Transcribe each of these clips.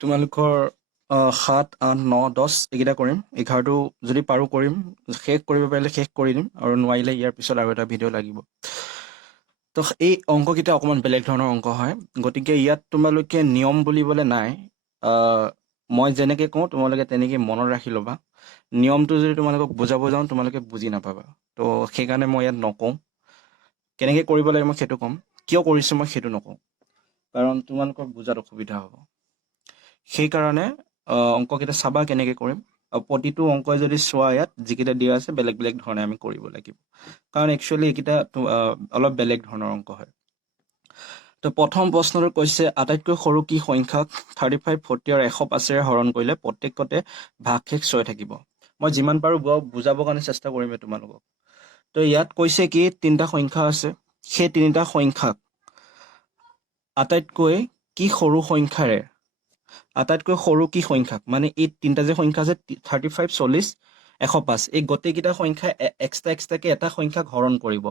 তোমালোকৰ 7, 8, 9, 10 এইকেইটা কৰিম। 11টো যদি পাৰোঁ কৰিম, শেষ কৰিব পাৰিলে শেষ কৰি দিম, আৰু নোৱাৰিলে ইয়াৰ পিছত আৰু এটা ভিডিঅ' লাগিব। তো এই অংককেইটা অকণমান বেলেগ ধৰণৰ অংক হয়, গতিকে ইয়াত তোমালোকে নিয়ম বুলিবলৈ নাই। মই যেনেকৈ কওঁ তোমালোকে তেনেকৈ মনত ৰাখি ল'বা। নিয়মটো যদি তোমালোকক বুজাব যাওঁ তোমালোকে বুজি নাপাবা। তো সেইকাৰণে মই ইয়াত নকওঁ। কেনেকৈ কৰিব লাগে মই সেইটো ক'ম, কিয় কৰিছোঁ মই সেইটো নকওঁ, কাৰণ তোমালোকৰ বুজাত অসুবিধা হ'ব। সেইকাৰণে অংককেইটা চাবা কেনেকৈ কৰিম, আৰু প্ৰতিটো অংকই যদি চোৱা ইয়াত যিকেইটা দিয়া আছে বেলেগ বেলেগ ধৰণে আমি কৰিব লাগিব, কাৰণ একচুৱেলি এইকেইটা অলপ বেলেগ ধৰণৰ অংক হয়। তো প্ৰথম প্ৰশ্নটো কৈছে, আটাইতকৈ সৰু কি সংখ্যাক 35, 40 আৰু 105ৰে হৰণ কৰিলে প্ৰত্যেকতে ভাগশেষ 6 থাকিব। মই যিমান পাৰোঁ বুজাবৰ কাৰণে চেষ্টা কৰিমেই তোমালোকক। তো ইয়াত কৈছে কি তিনিটা সংখ্যা আছে, সেই তিনিটা সংখ্যাক আটাইতকৈ কি সৰু সংখ্যাৰে, আটাইতকৈ সৰু কি সংখ্যাক, মানে এই তিনিটা যে সংখ্যা আছে 35, 40, 105, এই গোটেইকেইটা সংখ্যা এক্সট্ৰাকে এটা সংখ্যাক হৰণ কৰিব।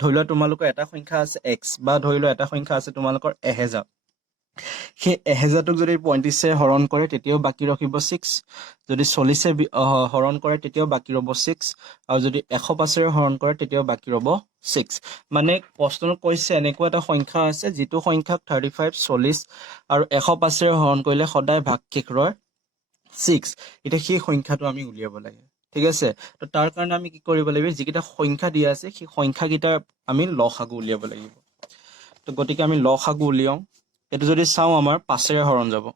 ধৰি লোৱা তোমালোকৰ এটা সংখ্যা আছে x, বা ধৰি লোৱা এটা সংখ্যা আছে তোমালোকৰ 1000। সেই 1000টোক যদি 35ে হৰণ কৰে তেতিয়াও বাকী ৰখিব 6, যদি 40ে হৰণ কৰে তেতিয়াও বাকী ৰ'ব 6, আৰু যদি 105ৰে হৰণ কৰে তেতিয়াও বাকী ৰ'ব 6। মানে প্ৰশ্নটো কৈছে এনেকুৱা এটা সংখ্যা আছে যিটো সংখ্যাক 35, 40 আৰু 105ৰে হৰণ কৰিলে সদায় ভাগশেষ ৰয় 6। এতিয়া সেই সংখ্যাটো আমি উলিয়াব লাগে, ঠিক আছে। তো তাৰ কাৰণে আমি কি কৰিব লাগিব, যিকেইটা সংখ্যা দিয়া আছে সেই সংখ্যাকেইটাৰ আমি লসাগু উলিয়াব লাগিব। তো গতিকে আমি লসাগু উলিয়াওঁ। এইটো যদি চাওঁ আমাৰ 5ৰে হৰণ যাব,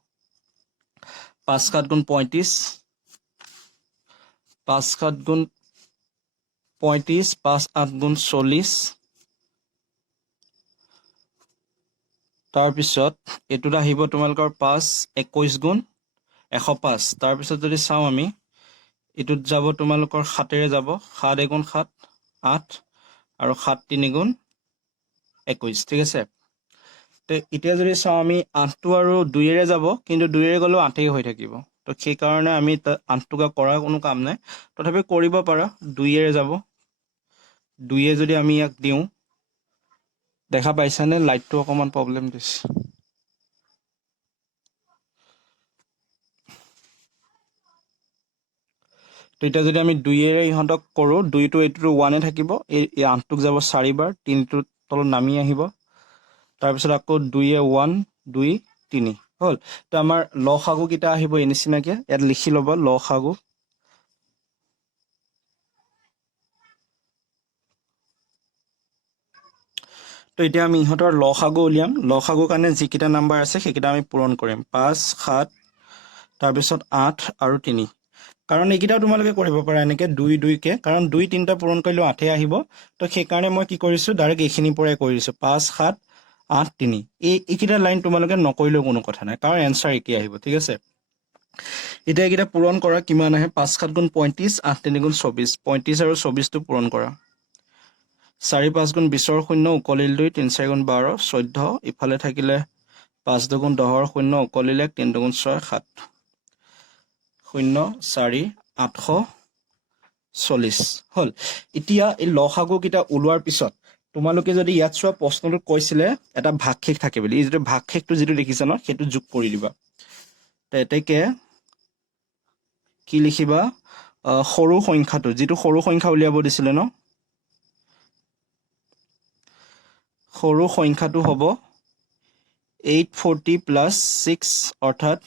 5 7 গুণ 35, 5 7 গুণ 35, 5 8 গুণ 40, তাৰপিছত এইটোত আহিব তোমালোকৰ 5 21 গুণ 105। তাৰপিছত যদি চাওঁ আমি এইটোত যাব তোমালোকৰ 7ৰে যাব, 7 গুণ 7, 8, আৰু 7 3 গুণ 21, ঠিক আছে। তো এতিয়া যদি চাওঁ আমি 8টো আৰু 2ৰে যাব, কিন্তু 2ৰে গ'লেও 8ই হৈ থাকিব। তো সেইকাৰণে আমি 8টোকে কৰাৰ কোনো কাম নাই, তথাপি কৰিব পাৰা। 2ৰে যাব, 2য়ে যদি আমি ইয়াক দিওঁ, দেখা পাইছানে লাইটটো অকণমান প্ৰব্লেম দিছে। তো এতিয়া যদি আমি 2ৰে ইহঁতক কৰোঁ, 2টো এইটোতো 1এ থাকিব, এই 8টোক যাব 4 বাৰ, 3টোৰ তলত নামি আহিব, তাৰপিছত আকৌ 2য়ে 1 2 3 হ'ল। তো আমাৰ লসাগুকেইটা আহিব এই নিচিনাকৈ, ইয়াত লিখি ল'ব লসাগু। তো এতিয়া আমি ইহঁতৰ লসাগু উলিয়াম। লসাগুৰ কাৰণে যিকেইটা নাম্বাৰ আছে সেইকেইটা আমি পূৰণ কৰিম, 5 7, তাৰপিছত 8 আৰু 3। কাৰণ এইকেইটাও তোমালোকে কৰিব পাৰা এনেকৈ 2 2কে, কাৰণ 2 3টা পূৰণ কৰিলেও 8হে আহিব। তো সেইকাৰণে মই কি কৰিছোঁ, ডাইৰেক্ট এইখিনিৰ পৰাই কৰি দিছোঁ, 5 7 8 3। এইকেইটা লাইন তোমালোকে নকৰিলেও কোনো কথা নাই, কাৰণ এনচাৰ একেই আহিব, ঠিক আছে। এতিয়া এইকেইটা পূৰণ কৰা কিমান আহে, 5 7 গুণ 35, 8 3 গুণ 24, 35 আৰু 24টো পূৰণ কৰা, 4 5 গুণ 20ৰ 0, উকলিল 2, 3 4 গুণ 12, 14, ইফালে থাকিলে 5 2 গুণ 10ৰ 0, উকলিলে 3 2 গুণ 6 7, 0 4 840 হ'ল। এতিয়া এই লসাগুকেইটা ওলোৱাৰ পিছত তোমালোকে যদি ইয়াত চোৱা, প্ৰশ্নটোত কৈছিলে এটা ভাগশেষ থাকে বুলি, এই যিটো ভাগশেষটো যিটো দেখিছা ন, সেইটো যোগ কৰি দিবা। তেনেকৈ কি লিখিবা, সৰু সংখ্যাটো, যিটো সৰু সংখ্যা উলিয়াব দিছিলে ন, সৰু সংখ্যাটো হ'ব 840 প্লাছ 6, অৰ্থাৎ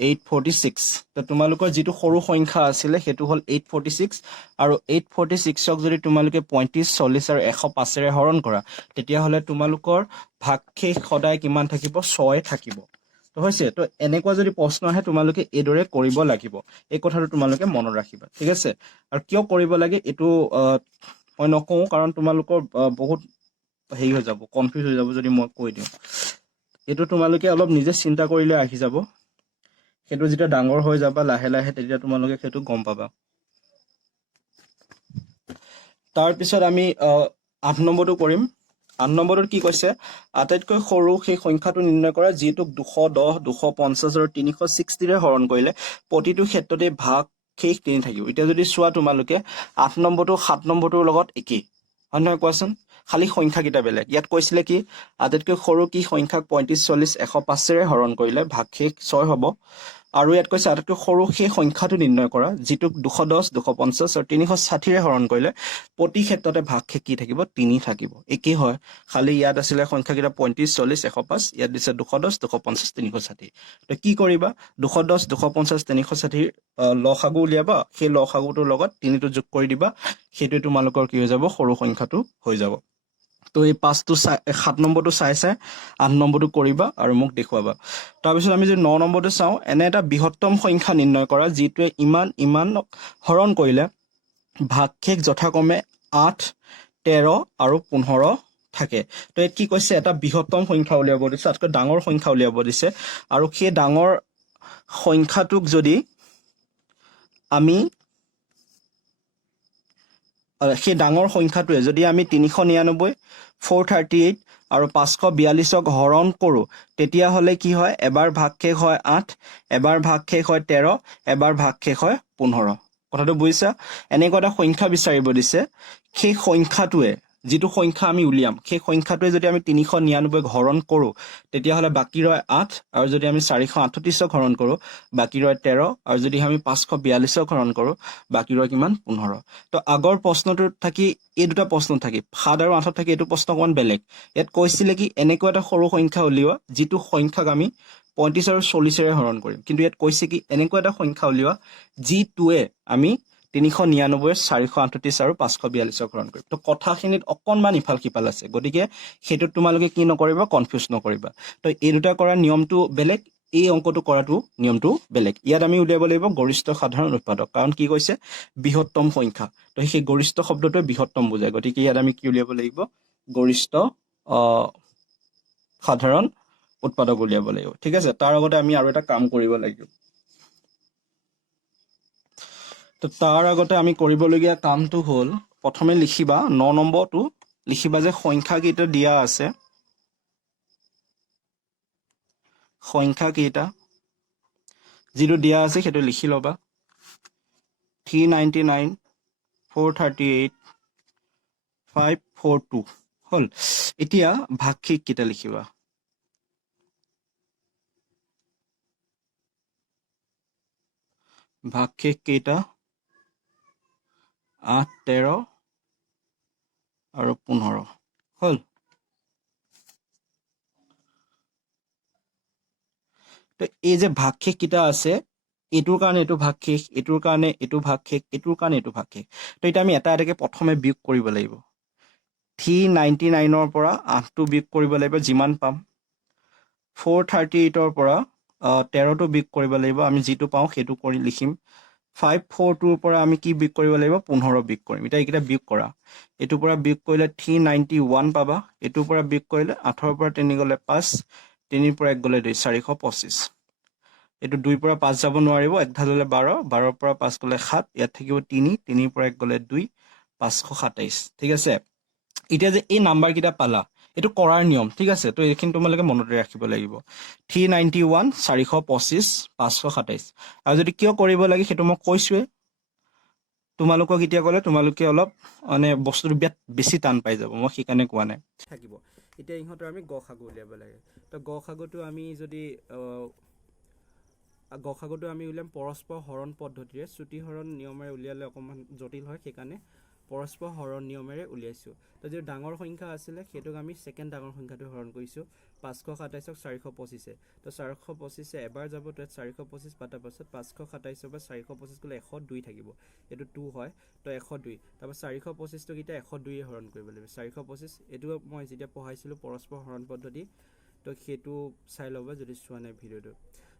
846। তো তোমালোকৰ যিটো সৰু সংখ্যা আছিলে সেইটো হ'ল 846, আৰু 846ক যদি তোমালোকে 35 40 আৰু 105ৰে হৰণ কৰা, তেতিয়াহ'লে তোমালোকৰ ভাগশেষ সদায় কিমান থাকিব, 6 থাকিব। তো হৈছে। তো এনেকুৱা যদি প্ৰশ্ন আহে তোমালোকে এইদৰে কৰিব লাগিব, এই কথাটো তোমালোকে মনত ৰাখিবা, ঠিক আছে। আৰু কিয় কৰিব লাগে এইটো মই নকওঁ, কাৰণ তোমালোকৰ বহুত হেৰি হৈ যাব, কনফিউজ হৈ যাব যদি মই কৈ দিওঁ। এইটো তোমালোকে অলপ নিজে চিন্তা কৰিলে আহি যাব। সেইটো যেতিয়া ডাঙৰ হৈ যাবা লাহে লাহে, তেতিয়া তোমালোকে সেইটো গম পাবা। তাৰপিছত আমি 8 নম্বৰটো কৰিম। 8 নম্বৰটোত কি কৈছে, আটাইতকৈ সৰু সেই সংখ্যাটো নিৰ্ণয় কৰা যিটোক 210, 250 আৰু 360ৰে হৰণ কৰিলে প্ৰতিটো ক্ষেত্ৰতে ভাগশেষ 3 থাকিব। এতিয়া যদি চোৱা তোমালোকে 8 নম্বৰটো 7 নম্বৰটোৰ লগত একেই, হয় নহয় কোৱাচোন। খালি সংখ্যাকেইটা বেলেগ ইয়াত কৈছিলে কি আটাইতকৈ সৰু কি সংখ্যাক 35 40 105 ৰে হৰণ কৰিলে ভাগশেষ 6 হ'ব আৰু ইয়াত কৈছে আটাইতকৈ সৰু সেই সংখ্যাটো নিৰ্ণয় কৰা যিটোক 210 250 আৰু 360 ৰে হৰণ কৰিলে প্ৰতি ক্ষেত্ৰতে ভাগশেষ কি থাকিব 3 থাকিব একেই হয় খালি ইয়াত আছিলে সংখ্যাকেইটা 35 40 105 ইয়াত দিছে 210 250 360 তো কি কৰিবা 210 250 360 লসাগু উলিয়াবা সেই লসাগুটোৰ লগত 3টো যোগ কৰি দিবা সেইটোৱে তোমালোকৰ কি হৈ যাব সৰু সংখ্যাটো হৈ যাব তো এই 5টো 7 নম্বৰটো চাই 8 নম্বৰটো কৰিবা আৰু মোক দেখুৱাবা তাৰপিছত আমি যদি 9 নম্বৰটো চাওঁ এনে এটা বৃহত্তম সংখ্যা নিৰ্ণয় কৰা যিটোৱে ইমান হৰণ কৰিলে ভাগশেষ যথাক্ৰমে 8 13 আৰু 15 থাকে তো ইয়াত কি কৈছে এটা বৃহত্তম সংখ্যা উলিয়াব দিছে আটাইতকৈ ডাঙৰ সংখ্যা উলিয়াব দিছে আৰু সেই ডাঙৰ সংখ্যাটোক যদি আমি সেই ডাঙৰ সংখ্যাটোৱে যদি আমি 399 438 আৰু 542ক হৰণ কৰোঁ তেতিয়াহ'লে কি হয় এবাৰ ভাগশেষ হয় 8 এবাৰ ভাগশেষ হয় 13 এবাৰ ভাগশেষ হয় 15 কথাটো বুজিছা এনেকুৱা এটা সংখ্যা বিচাৰিব দিছে সেই সংখ্যাটোৱে যিটো সংখ্যা আমি উলিয়াম সেই সংখ্যাটোৱে যদি আমি 399 হৰণ কৰোঁ তেতিয়াহ'লে বাকি ৰয় 8 আৰু যদি আমি 438ক হৰণ কৰোঁ বাকি ৰয় 13 আৰু যদি আমি 542ক হৰণ কৰোঁ বাকি ৰয় কিমান 15 তো আগৰ প্ৰশ্নটোত থাকি এই দুটা প্ৰশ্ন থাকি 7 আৰু 8ত থাকি এইটো প্ৰশ্ন অকমান বেলেগ ইয়াত কৈছিলে কি এনেকুৱা এটা সৰু সংখ্যা উলিওৱা যিটো সংখ্যাক আমি 35 আৰু 40 ৰে হৰণ কৰিম কিন্তু ইয়াত কৈছে কি এনেকুৱা এটা সংখ্যা উলিওৱা যিটোৱে আমি 399 438 আৰু 542ক হৰণ কৰিম তো কথাখিনিত অকণমান ইফাল সিফাল আছে গতিকে সেইটোত তোমালোকে কি নকৰিবা কনফিউজ নকৰিবা তো এই দুটা কৰা নিয়মটো বেলেগ এই অংকটো কৰাটো নিয়মটো বেলেগ ইয়াত আমি উলিয়াব লাগিব গৰিষ্ঠ সাধাৰণ উৎপাদক কাৰণ কি কৈছে বৃহত্তম সংখ্যা তো সেই গৰিষ্ঠ শব্দটোৱে বৃহত্তম বুজায় গতিকে ইয়াত আমি কি উলিয়াব লাগিব গৰিষ্ঠ সাধাৰণ উৎপাদক উলিয়াব লাগিব ঠিক আছে তাৰ আগতে আমি আৰু এটা কাম কৰিব লাগিব তো তাৰ আগতে আমি কৰিবলগীয়া কামটো হ'ল প্ৰথমে লিখিবা 9 নম্বৰটো লিখিবা যে সংখ্যা কেইটা দিয়া আছে সংখ্যা কেইটা যিটো দিয়া আছে সেইটো লিখি ল'বা 399 438 542 হ'ল এতিয়া ভাগশেষ কেইটা লিখিবা ভাগশেষ কেইটা 8 13 আৰু 15 হ'ল তো এই যে ভাগশেষ কেইটা আছে এইটোৰ কাৰণে এইটো ভাগশেষ এইটোৰ কাৰণে এইটো ভাগশেষ এইটোৰ কাৰণে এইটো ভাগশেষ তো এটা আমি এটা এটাকে প্ৰথমে বিয়োগ কৰিব লাগিব 399 ৰ পৰা 8টো বিয়োগ কৰিব লাগিব যিমান পাম 438 ৰ পৰা 13টো বিয়োগ কৰিব লাগিব আমি যিটো পাওঁ সেইটো কৰি লিখিম 542 ৰ পৰা আমি কি বিয়োগ কৰিব লাগিব 15 বিয়োগ কৰিম এটা এইকেইটা বিয়োগ কৰা এইটোৰ পৰা বিয়োগ কৰিলে 391 পাবা এইটোৰ পৰা বিয়োগ কৰিলে 8ৰ পৰা 3 গ'লে 5 3ৰ পৰা 1 গ'লে 2 425 এইটো 2ৰ পৰা 5 যাব নোৱাৰিব 1 ঢাললে 12 12ৰ পৰা 5 গ'লে 7 ইয়াত থাকিব 3 3ৰ পৰা 1 গ'লে 2 527 ঠিক আছে এতিয়া যে এই নাম্বাৰ কেইটা পালা এইটো কৰাৰ নিয়ম ঠিক আছে তো এইখিনি তোমালোকে মনত ৰাখিব লাগিব 391 425 527 আৰু যদি কিয় কৰিব লাগে সেইটো মই কৈছোৱে তোমালোকক এতিয়া ক'লে তোমালোকে অলপ মানে বস্তুটো বিয়াত বেছি টান পাই যাব মই সেইকাৰণে কোৱা নাই থাকিব এতিয়া ইহঁতৰ আমি গসাগু উলিয়াব লাগে তো গসাগুটো আমি যদি গসাগুটো আমি উলিয়াম পৰস্পৰ হৰণ পদ্ধতিৰে চুটি হৰণ নিয়মেৰে উলিয়ালে অকণমান জটিল হয় সেইকাৰণে পৰস্পৰ হৰণ নিয়মেৰে উলিয়াইছোঁ তো যিটো ডাঙৰ সংখ্যা আছিলে সেইটোক আমি ছেকেণ্ড ডাঙৰ সংখ্যাটো হৰণ কৰিছোঁ 527ক 425 তো 425 এবাৰ যাব তো 425 পাতাৰ পাছত 527 বা 425 গ'লে 102 থাকিব এইটো 2 হয় তো 102 তাৰপৰা 425টোক এতিয়া 102 হৰণ কৰিব লাগিব 425 এইটো মই যেতিয়া পঢ়াইছিলোঁ পৰস্পৰ হৰণ পদ্ধতি তো সেইটো চাই ল'বা যদি চোৱা নাই ভিডিঅ'টো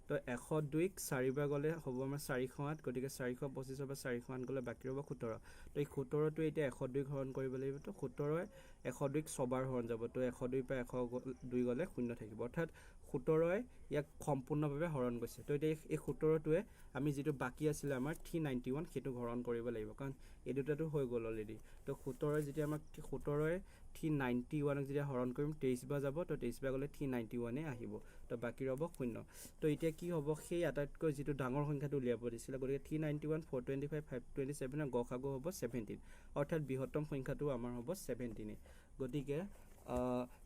তো 102ক 4 বাৰ গ'লে হ'ব আমাৰ 408 গতিকে 425 বা 408 গ'লে বাকী ৰ'ব 17 তো এই 17টো এতিয়া 102ক হৰণ কৰিব লাগিব তো 17য়ে 102ক 6 বাৰ হৰণ যাব তো 102 পৰা 102 গ'লে 0 থাকিব অৰ্থাৎ 17য়ে ইয়াক সম্পূৰ্ণভাৱে হৰণ গৈছে তো এতিয়া এই 17টোৱে আমি যিটো বাকী আছিলে আমাৰ 391 সেইটো হৰণ কৰিব লাগিব কাৰণ এই দুটাটো হৈ গ'ল অলৰেডি তো 17য়ে যেতিয়া আমাক 17য়ে 391ক যেতিয়া হৰণ কৰিম 23 বাৰ যাব তো 23 বাৰ গ'লে 391 আহিব তো বাকী ৰ'ব 0 তো এতিয়া কি হ'ব সেই আটাইতকৈ যিটো ডাঙৰ সংখ্যাটো উলিয়াব দিছিলে গতিকে 391 425 527 গসাগু হ'ব 17 অৰ্থাৎ বৃহত্তম সংখ্যাটো আমাৰ হ'ব 17 গতিকে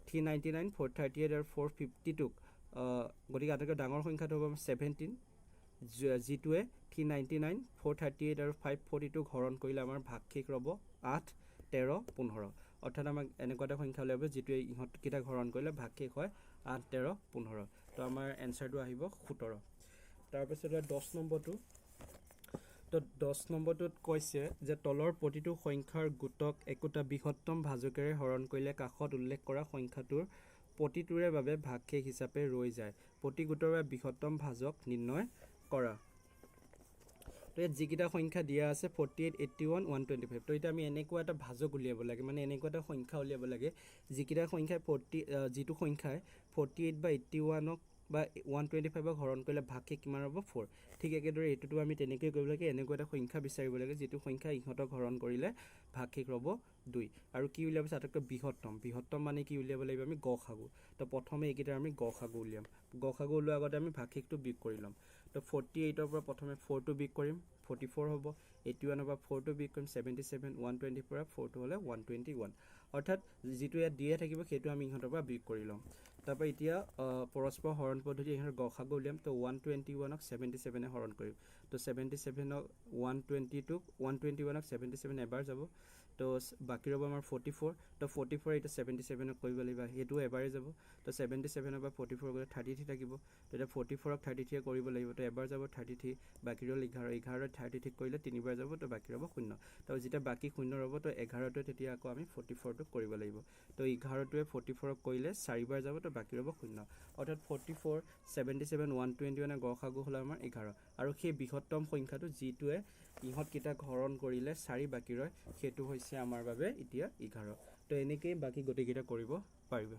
399 438 আৰু 452ক গতিকে আটাইতকৈ ডাঙৰ সংখ্যাটো হ'ব 17 যিটোৱে 399 438 আৰু 542 হৰণ কৰিলে আমাৰ ভাগশেষ ৰ'ব 8 13 15 অৰ্থাৎ আমাক এনেকুৱা এটা সংখ্যা ওলাব যিটোৱে ইহঁতকেইটাক হৰণ কৰিলে ভাগশেষ হয় 8 13 15 তো আমাৰ এনচাৰটো আহিব 17 তাৰপিছত 10 নম্বৰটো তো 10 নম্বৰটোত কৈছে যে তলৰ প্ৰতিটো সংখ্যাৰ গোটক একোটা বৃহত্তম ভাজকেৰে হৰণ কৰিলে কাষত উল্লেখ কৰা সংখ্যাটোৰ প্ৰতিটোৰে বাবে ভাগশেষ হিচাপে ৰৈ যায় প্ৰতি গোটৰ বাবে বৃহত্তম ভাজক নিৰ্ণয় কৰা তো ইয়াত যিকেইটা সংখ্যা দিয়া আছে 48 81 125 তো এতিয়া আমি এনেকুৱা এটা ভাজক উলিয়াব লাগে মানে এনেকুৱা এটা সংখ্যা উলিয়াব লাগে যিকেইটা সংখ্যাই যিটো সংখ্যাই 48 বা 81ক বা 125ক হৰণ কৰিলে ভাগশেষ কিমান হ'ব 4 ঠিক একেদৰে এইটোতো আমি তেনেকৈ কৰিব লাগে এনেকুৱা এটা সংখ্যা বিচাৰিব লাগে যিটো সংখ্যা ইহঁতক হৰণ কৰিলে ভাগশেষ ৰ'ব 2 আৰু কি উলিয়াব আছে আটাইতকৈ বৃহত্তম মানে কি উলিয়াব লাগিব আমি গসাগু তো প্ৰথমে এইকেইটা আমি গসাগু উলিয়াম গসাগু উলিওৱাৰ আগতে আমি ভাগশেষটো বিয়োগ কৰি ল'ম তো 48ৰ পৰা প্ৰথমে 4টো বিয়োগ কৰিম 44 হ'ব 81ৰ পৰা 4টো বিয়োগ কৰিম 77 120 পৰা 4টো হ'লে 121 অৰ্থাৎ যিটো ইয়াত দিয়ে থাকিব সেইটো আমি ইহঁতৰ পৰা বিয়োগ কৰি ল'ম তাৰপৰা এতিয়া পৰস্পৰ হৰণ পদ্ধতি ইহঁতৰ গসাগু উলিয়াম তো 121ক 77এ হৰণ কৰিম তো 77ক 120ক 121ক 77 এবাৰ যাব তো বাকী ৰ'ব আমাৰ 44 তো 44 এতিয়া 77ক কৰিব লাগিব সেইটো এবাৰে যাব তো 77ৰ পৰা 44 গ'লে 33 থাকিব তো এতিয়া 44ক 33 কৰিব লাগিব তো এবাৰ যাব 33 বাকী ৰ'ল 11 33 কৰিলে তিনিবাৰ যাব তো বাকী ৰ'ব 0 তো যেতিয়া বাকী 0 ৰ'ব তো 11টোৱে তেতিয়া আকৌ আমি 44টো কৰিব লাগিব তো 11টোৱে 44ক কৰিলে 4বাৰ যাব তো বাকী ৰ'ব 0 অৰ্থাৎ 44 77 121 গসাগু হ'ল আমাৰ 11 আৰু সেই বৃহত্তম সংখ্যাটো যিটোৱে ইহঁতকেইটাক হৰণ কৰিলে 4 বাকী ৰয় সেইটো হৈছে আমাৰ বাবে এতিয়া 11 তো এনেকেই বাকী গোটেইকেইটা কৰিব পাৰিব